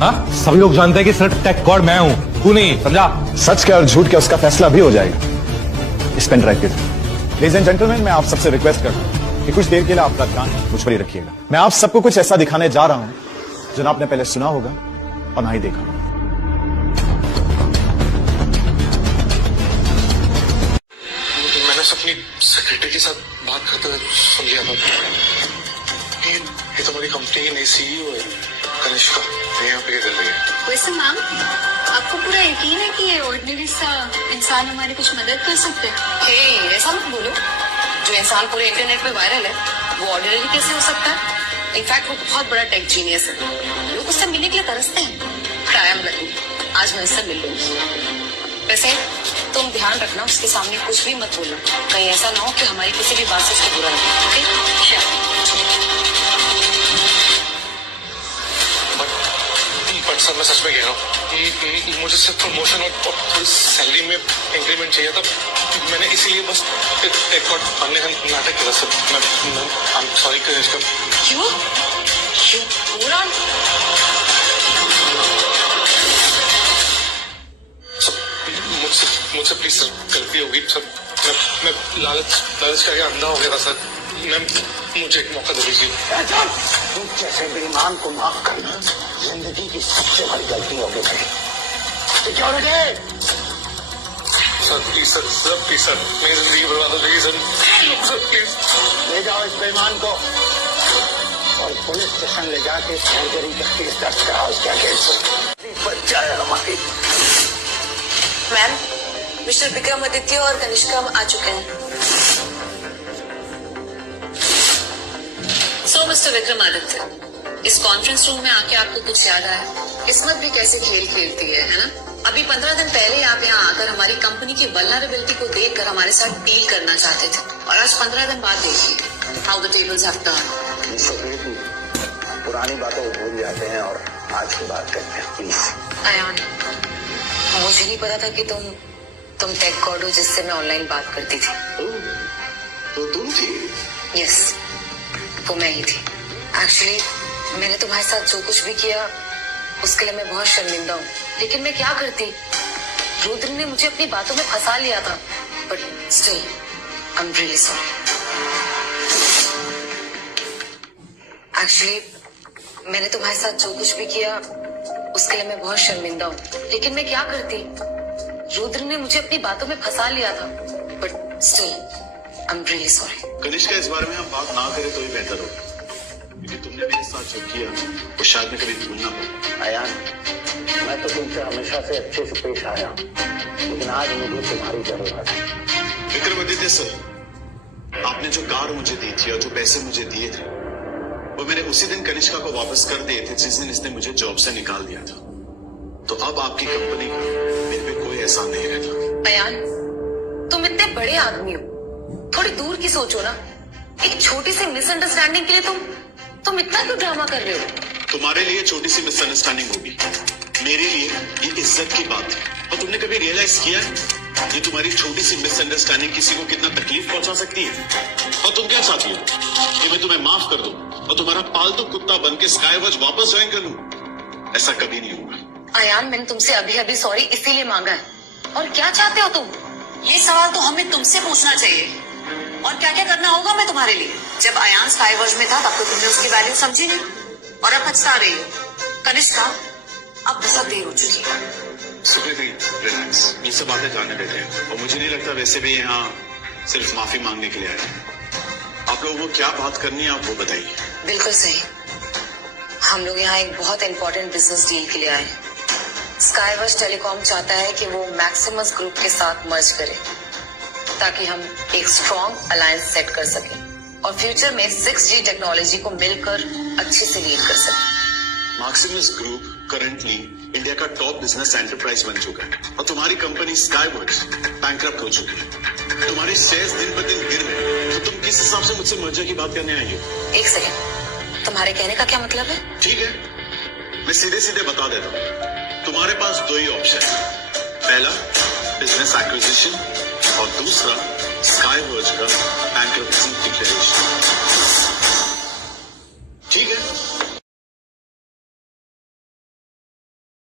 हाँ, सभी लोग जानते हैं कि सिर्फ टेक गॉड मैं हूँ, तू नहीं, समझा? सच क्या और झूठ क्या उसका फैसला भी हो जाएगा इस पेन ड्राइव के थ्रू। लेडीज एंड जेंटलमैन, मैं आप सबसे रिक्वेस्ट करता हूँ कि कुछ देर के लिए आपका ध्यान मुझ पर ही रखिएगा। मैं आप सबको कुछ ऐसा दिखाने जा रहा हूँ जो ना आपने पहले सुना होगा और ना ही देखा। मैंने अपनी सेक्रेटरी के साथ बात करते हुए सुन लिया था कि ये तुम्हारी कंपनी की नई सीईओ है कनिष्का, यहाँ पे कर रही है। वैसे मैम, आपको पूरा यकीन है कि ये ऑर्डिनरी सा इंसान हमारी कुछ मदद कर सकते हैं? हे, ऐसा मत बोलो। जो इंसान पूरे इंटरनेट पे वायरल है वो ऑर्डिनरी कैसे हो सकता है? इनफैक्ट वो बहुत बड़ा टेक जीनियस है। लोग उससे मिलने के लिए तरसते हैं। आई एम लकी, आज मैं उससे मिल लूंगी। वैसे तुम ध्यान रखना, उसके सामने कुछ भी मत बोलना, कहीं ऐसा ना हो कि हमारी किसी भी बात से उसको बुरा लगे। ओके? बट सर, मैं सच में कह रहा हूँ, मुझे सिर्फ प्रमोशन और थोड़ी सैलरी में इंक्रीमेंट चाहिए था। मैंने इसीलिए बस एक और बनने का नाटक किया सर। मैं सॉरी कनिष्का। क्यों पूरा मुझसे प्लीज सर, गलती होगी सर। मैं लालच करके अंधा हो गया था सर। मुझे एक मौका दे दीजिए। तुम जैसे बेईमान को माफ करना जिंदगी की सबसे बड़ी गलती होगी भाई। सिक्योरिटी सर प्लीज सर, मेरी जिंदगी बर्बाद हो गई सर प्लीज। ले जाओ इस बेईमान को और पुलिस स्टेशन ले जाके सर्जरी का केस दर्ज कराओ। इसका केस बच्चा है हमारी। मैम, मिस्टर विक्रमादित्य और कनिष्का आ चुके हैं। सो मिस्टर विक्रमादित्य, इस कॉन्फ्रेंस रूम में आके आपको कुछ याद आया? किस्मत भी कैसे खेल खेलती है ना? अभी 15 दिन पहले आप यहाँ आकर हमारी कंपनी की वल्नरेबिलिटी को देखकर हमारे साथ डील करना चाहते थे, और आज 15 दिन बाद देखिए how the tables have turned. पुरानी बातों को भूल जाते हैं और आज की बात करते हैं प्लीज। अयान, मुझे नहीं पता था कि तुम टेक गॉड हो जिससे मैं ऑनलाइन बात करती थी। तो तुम थी? यस, वो मैं ही थी। एक्चुअली मैंने तुम्हारे साथ जो कुछ भी किया उसके लिए मैं बहुत शर्मिंदा हूँ, लेकिन मैं क्या करती? रुद्र ने मुझे अपनी बातों में फंसा लिया था, but still I am really sorry. Actually मैंने तुम्हारे साथ जो कुछ भी किया उसके लिए मैं बहुत शर्मिंदा हूँ, लेकिन मैं क्या करती? रुद्र ने मुझे अपनी बातों में फंसा लिया था, but still I am really sorry. Kanishka, इस बारे में हम बात ना करें तो ही बेहतर होगा, क्योंकि तुमने मेरे साथ जो किया वो शायद मैं कभी भूल ना पाऊं। अयान, मैं तो तुमसे हमेशा से अच्छे से पेश आया, लेकिन आज मुझे तुम्हारी जरूरत है। विक्रमादित्य सर, आपने जो कार मुझे दी थी और जो पैसे मुझे दिए थे वो मैंने उसी दिन कनिष्का को वापस कर दिए थे जिस दिन इसने मुझे जॉब से निकाल दिया था। तो अब आपकी कंपनी का मेरे पे कोई एहसान नहीं रहता। अयान, तुम इतने बड़े आदमी हो, थोड़ी दूर की सोचो ना। एक छोटी सी मिसअंडरस्टैंडिंग के लिए तुम इतना क्यों ड्रामा कर रहे हो? तुम्हारे लिए छोटी सी मिसअंडरस्टैंडिंग होगी, मेरे लिए ये इज्जत की बात है। और तुमने कभी रियलाइज किया है ये तुम्हारी छोटी सी मिसअंडरस्टैंडिंग किसी को कितना तकलीफ पहुंचा सकती है? और तुम क्या चाहती हो कि मैं तुम्हें माफ कर दूं और तुम्हारा पालतू कुत्ता बन के स्काईवॉच वापस ज्वाइन कर लूं? ऐसा कभी नहीं होगा। अयान, मैंने तुमसे अभी सॉरी इसीलिए मांगा है। और क्या चाहते हो तुम? ये सवाल तो हमें तुमसे पूछना चाहिए। और क्या क्या करना होगा मैं तुम्हारे लिए? जब अयान स्काईवॉच में था तब तो तुमने उसकी वैल्यू समझी नहीं, और अब पछता रही हो। कनिष्का, अब बहुत देर हो चुकी है। सेक्रेटरी, रिलैक्स, ये सब बातें जाने देते हैं। और मुझे नहीं लगता वैसे भी यहाँ सिर्फ माफी मांगने के लिए आए। आप लोगों को क्या बात करनी है आप वो बताइए। बिल्कुल सही, हम लोग यहाँ एक बहुत इंपॉर्टेंट बिजनेस डील के लिए आए हैं। स्काईवॉच टेलीकॉम चाहता है कि वो मैक्सिमस ग्रुप के साथ मर्ज करे, ताकि हम एक स्ट्रॉन्ग अलायंस सेट कर सकें और फ्यूचर में 6G टेक्नोलॉजी को मिलकर अच्छे से लीड कर सकें। मैक्सिमस ग्रुप करंटली इंडिया का टॉप बिजनेस एंटरप्राइज बन चुका है और तुम्हारी कंपनी स्काईवॉच बैंकरप्ट हो चुकी है। तुम्हारे शेयर्स दिन ब दिन गिर रहे हैं, तो तुम किस हिसाब से मुझसे मर्जर की बात करने आई हो? एक सेकंड, तुम्हारे कहने का क्या मतलब है? ठीक है, मैं सीधे सीधे बता देता हूँ। तुम्हारे पास दो ही ऑप्शन है, पहला बिजनेस एक्विजिशन और दूसरा स्काईवॉच का बैंकरप्सी डिक्लेरेशन।